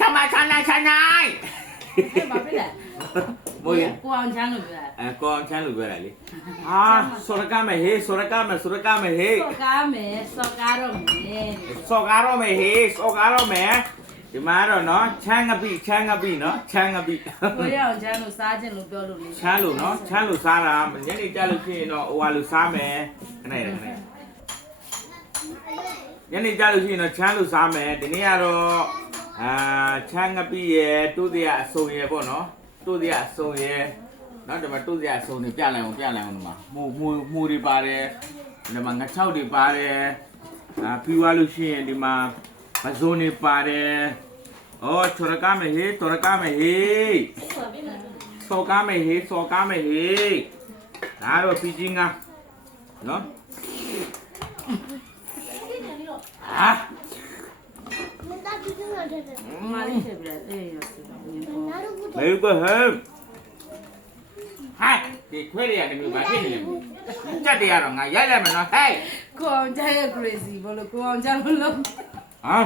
ทำไมชนะชนะ ဘာဖြစ်လဲ မိုးရ ကိုအောင်ချမ်းလို့ပြောတာ ကောင်းချမ်းလို့ပြောတယ်လေဟာစောရကမယ်ဟေးစောရကမယ်စောရကမယ်ဟေး စော်ကားမယ်စော်ကားတော့မယ် စောကားတော့မယ်ဟေးစောကားတော့မယ်ဒီမှာတော့နော်ချမ်းငပိချမ်းငပိနော်ချမ်းငပိ ကိုရအောင်ချမ်းလို့စားခြင်းလို့ပြောလို့လေ ချမ်းလို့နော်ချမ်းလို့စားတာညနေကြလို့ရှိရင်တော့ဟိုဟာလို့စားမယ်ခဏရခဏညနေကြလို့ရှိရင်တော့ချမ်းလို့စားမယ်ဒီနေ့ကတော့ချမ်းငပိရယ်တိုးတရားအစုံရယ်ပေါ့နော်တိုးတရားအစုံရယ်နော်ဒီမှာတိုးတရားအစုံတွေပြလိုက်အောင်ဒီမှာမူတွေပါတယ်ဒီမှာငါ6တွေပါတယ်ပြီးသွားလို့ရှိရင်ဒီမှာမဇုံတွေပါတယ်အော်ချောရကမယ်ဟေးတော်ရကမယ်ဟေးစောကားမယ်ဟေးစောကားမယ်ဟေးဒါတော့ပြီးချင်းကနော်မာလေးချက်ပြတယ်အေးရစီပါဘူး Mấy cái hơn hai thì khuê đi à đừng người bà thiên liền chắc đi à rồi ngày giấy lên mà nói hey ကိုအောင်ချမ်းရဲ့ crazy ဘလို့ကိုအောင်ချမ်းလို့လုံး hả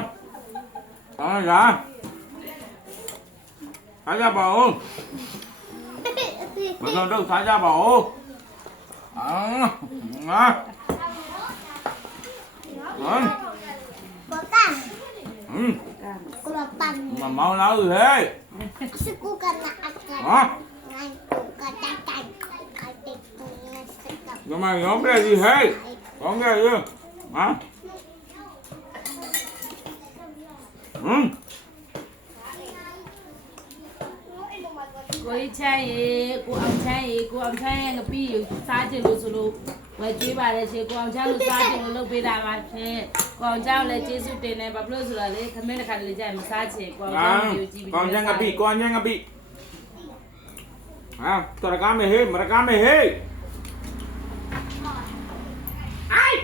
đó ra thả ra bầu mà còn đâu thả ra bầu mà mau nấu rồi thế hả nhưng mà nhóm cái gì thế con cái gì hảကိုကြီးချမ်းရေကိုအောင်ချမ်းရေကိုအောင်ချမ်းရဲ့ငပီးကိုစားခြင်းလို့ဆိုလို့ဝယ်ကျွေးပါတယ်ရှင်ကိုအောင်ချမ်းလို့စားခြင်းလို့လုပ်ပေးတာပါရှင်ကိုအောင်ချမ်းလည်းကျေးဇူးတင်တယ်ဘာဖြစ်လို့ဆိုတော့လေခမင်းတစ်ခါတလေကြာရင်မစားချင်ကိုအောင်ချမ်းကိုကြည့်ပြီး con chăng ngập bị con chăng ngập bị tao cá mày hê mà cá mày hê ai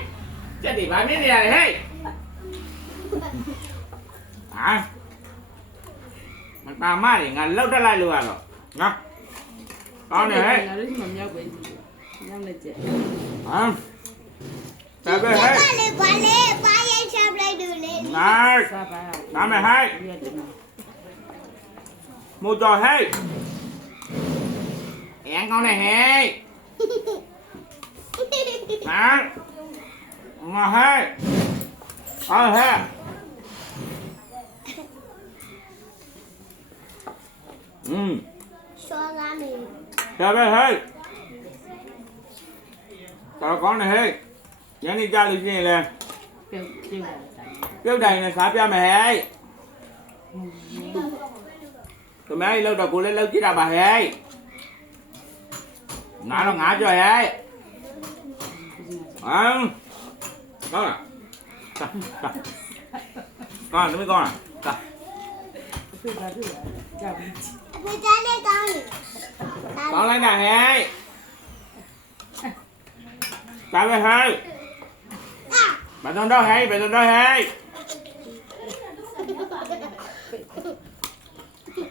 chết đi bà biết đi này hê mình bà má thì ngàn lâu ra lại luôn à rồi ngập con này hê ငါတို့မှမြောက်ပဲညောင်းလက်ချက် tại về hê này စားပါ cá mày hê ပြရတယ် mua trò hê hẹn con này hê hả mà hê hê Trời ơi hê Trời con này hê Nhắn đi cha được gì nè ပြုတ်ပြုတ် Cái đầy này xả cho mày hê Tụi mày lâu đầu cô lên lâu chỉ ra bà hê Ngã nó ngã cho hê Con à Con tụi mấy con à Con lên nè hê Tao về hê Bà con đó hê bà con đó hê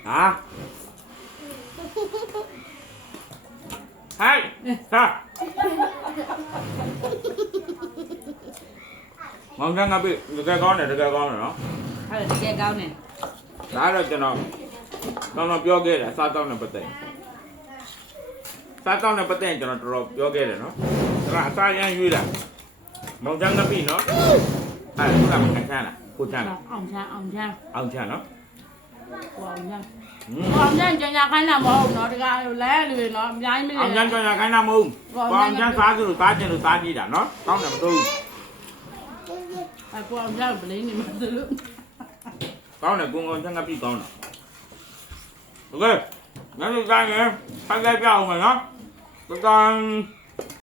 hả hai sao ngon răng bị được cái con này nó အဲ့ဒါတကယ်ကောင်းတယ် đã rồi cho nóပြောခဲ့တယ်စားတော့နေပတ်တယ်စားတော့နေပတ်တယ်ကျွန်တော်တော်ပြောခဲ့တယ်နော်ဒါကအစားရမ်းရွေးတာမောင်ချမ်းကပြီနော်အဲ့ဒါကမခံချမ်းလားကိုချမ်းလား အောင်ချမ်းအောင်ချမ်း အောင်ချမ်းနော် ကိုအောင်ချမ်းကိုအောင်ချမ်းကြညာခိုင်းတာမဟုတ်နော်တကယ်လဲလူတွေနော်အများကြီးမ အောင် လဲ ချမ်းကြောင်ရခိုင်းတာမဟုတ်အောင်ချမ်းစားကြလို့စားခြင်းလို့စားကြည့်တာနော်တောင်းတယ်မတို့ အဲ့ကိုအောင်ချမ်းဗလင်းနေမှာသူလို့ ကောင်းတယ်ကိုအောင်ချမ်းကပြီကောင်းတယ်โอเคงั้นเราจะไงไปได้เปล่าไหมเนาะตอน